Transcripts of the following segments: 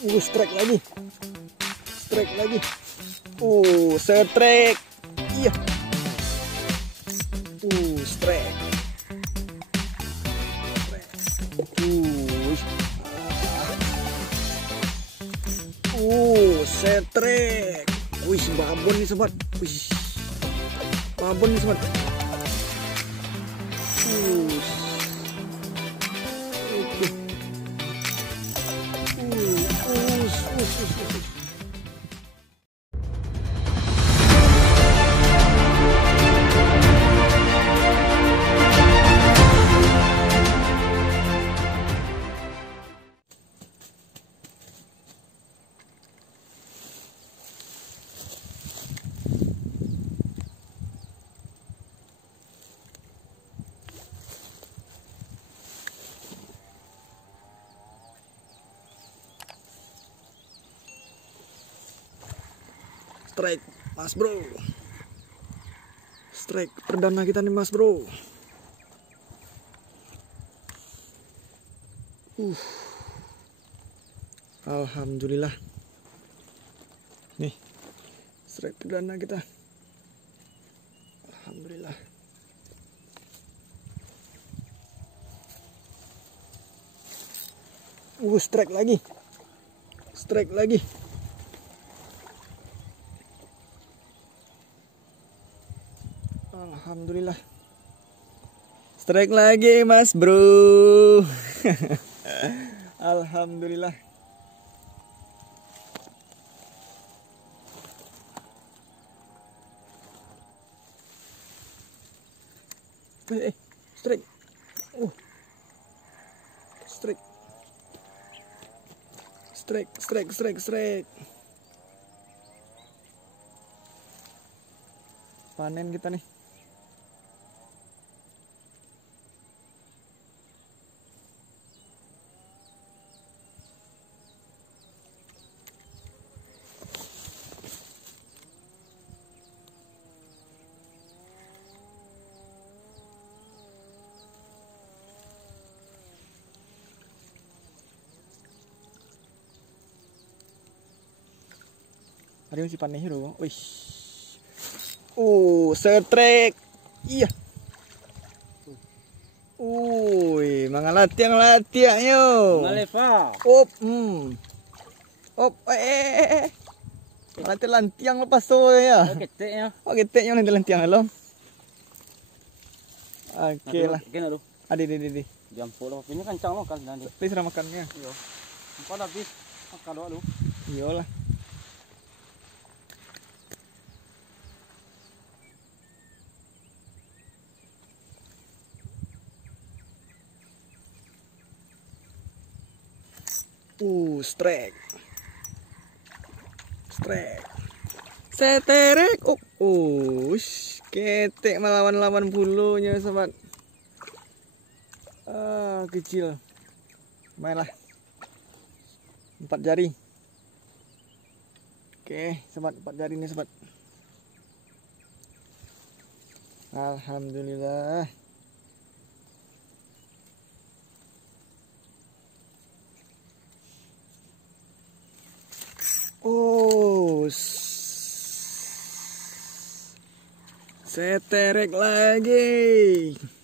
Strike lagi. Strike lagi. Strike. Iya. Strike. Strike. Wih, babon nih sobat. Wih. Babon nih sobat. Oke. Strike, Mas Bro. Strike perdana kita nih, Mas Bro. Alhamdulillah. Nih, strike perdana kita. Alhamdulillah. Strike lagi. Strike lagi. Alhamdulillah. Strike lagi, Mas Bro. Alhamdulillah. Strike. Strike. Strike. Panen kita nih. Ada si paneh hero. Wih. Strike. Iya. Mga latiang yo. Maleva. Lantiang lepas tuh ya. Keteknya. Keteknya nanti lantiang lo. Oke lah. Gini Adi. Jam 10. Ini kencang lo kan nanti. Please makannya. Iya. Empat habis. Makan doa lu. Iyalah. Strike. Seterek. Ketek melawan bulunya sobat. Kecil. Mainlah. 4 jari. Oke, sobat, 4 jari nih sobat. Alhamdulillah. Seterek lagi.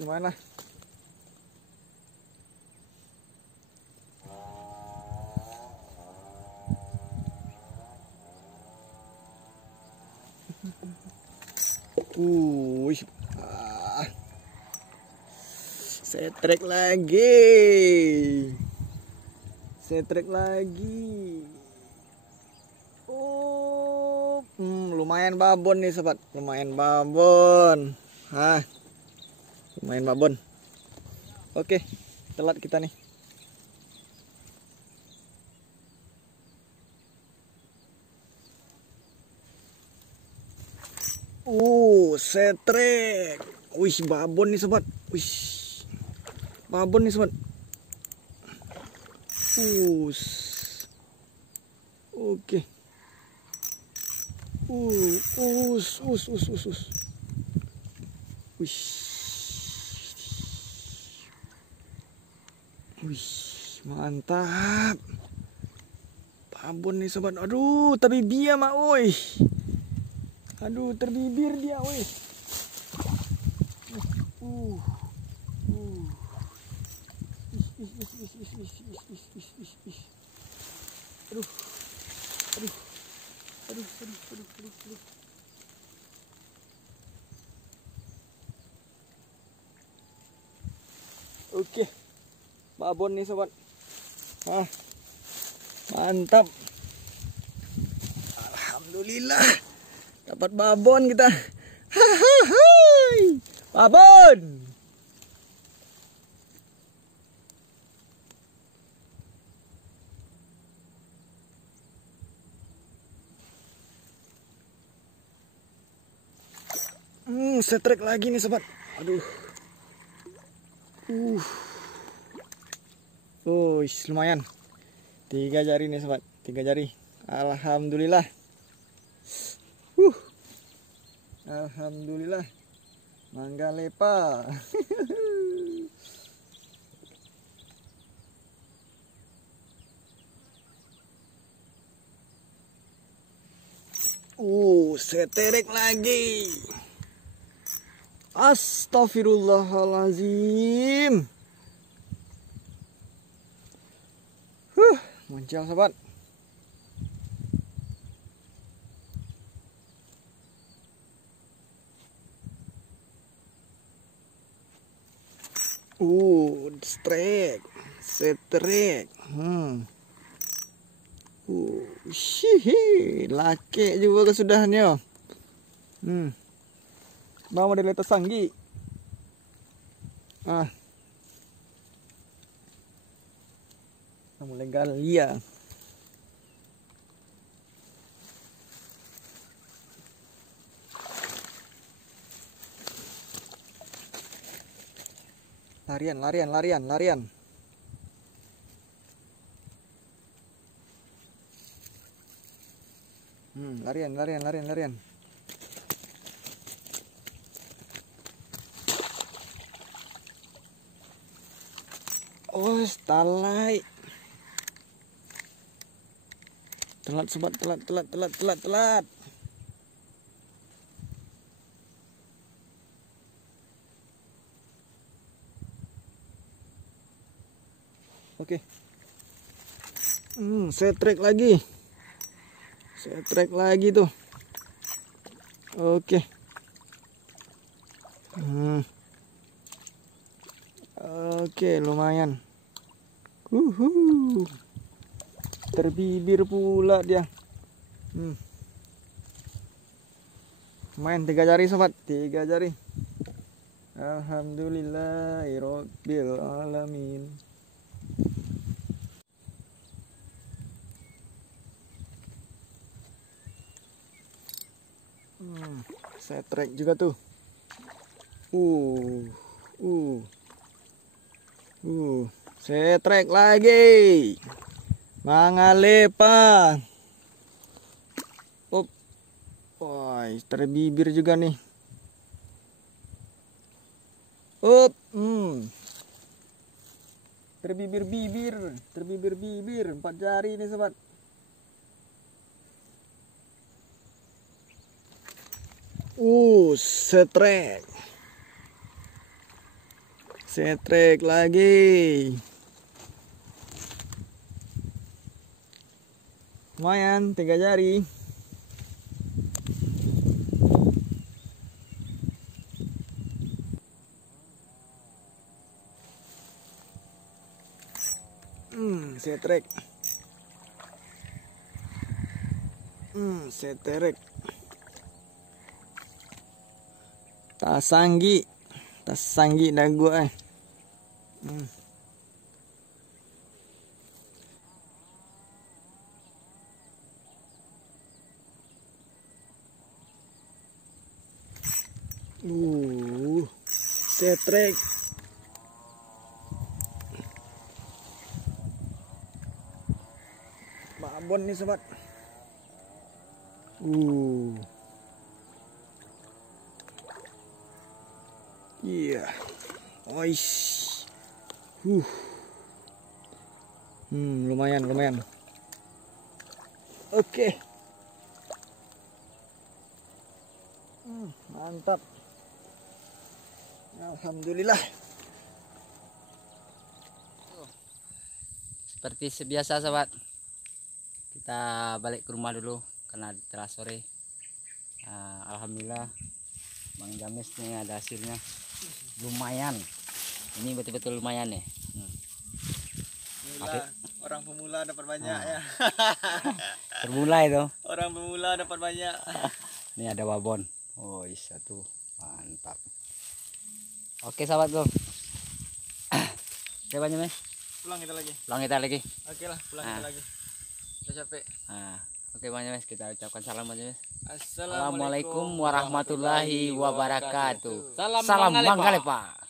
Lumayan lah. Setrek lagi. Lumayan babon nih sobat, lumayan babon. Oke, telat kita nih. Setrek. Babon nih sobat. Babon nih sobat. Oke. Wih. mantap. Babon nih sobat. Aduh, terbibir mak oi. Aduh, terbibir dia oi. Aduh. Aduh. Aduh, aduh, aduh, aduh, aduh. Oke. Babon nih sobat. Mantap. Alhamdulillah. Dapat babon kita. Hai. Babon. Setrek lagi nih sobat. Aduh. Oh, lumayan. 3 jari nih sobat, 3 jari. Alhamdulillah. Alhamdulillah. Mangga lepa. Seterek lagi. Astagfirullahalazim. Muncul sobat. Setrek. Laki juga kesudahnya. Mau dari letas sanggi. Mulai galia. Larian. Larian. Talai. Telat sobat, telat. Oke. Setrek lagi. Tuh. Oke. Oke, lumayan. Terbibir pula dia. Main 3 jari sobat, 3 jari. Alhamdulillahirabbil alamin. Setrek juga tuh. Setrek lagi. Mangalepa. Terbibir juga nih. Terbibir 4 jari nih sobat. Setrek lagi. Lumayan 3 jari. Setrek. Tas sanggi dah gua. Setrek. Babon nih sobat. Iya. Lumayan, lumayan. Oke. Mantap. Alhamdulillah. Seperti sebiasa sobat, kita balik ke rumah dulu karena telah sore. Alhamdulillah Bang James nih ada hasilnya lumayan. Ini betul-betul lumayan nih. Alhamdulillah, orang pemula dapat banyak ya. Termulai tuh. Orang pemula dapat banyak. Ini ada babon. Oh, satu. Mantap. Oke sahabat bro. Oke Bang James. Pulang kita lagi. Pulang kita lagi. Oke lah, pulang kita lagi. Udah capek. Oke Bang James, kita ucapkan salam Bang James. Assalamualaikum Assalamualaikum warahmatullahi wabarakatuh. Salam Salam Mangale, Pak. Mangale Pak.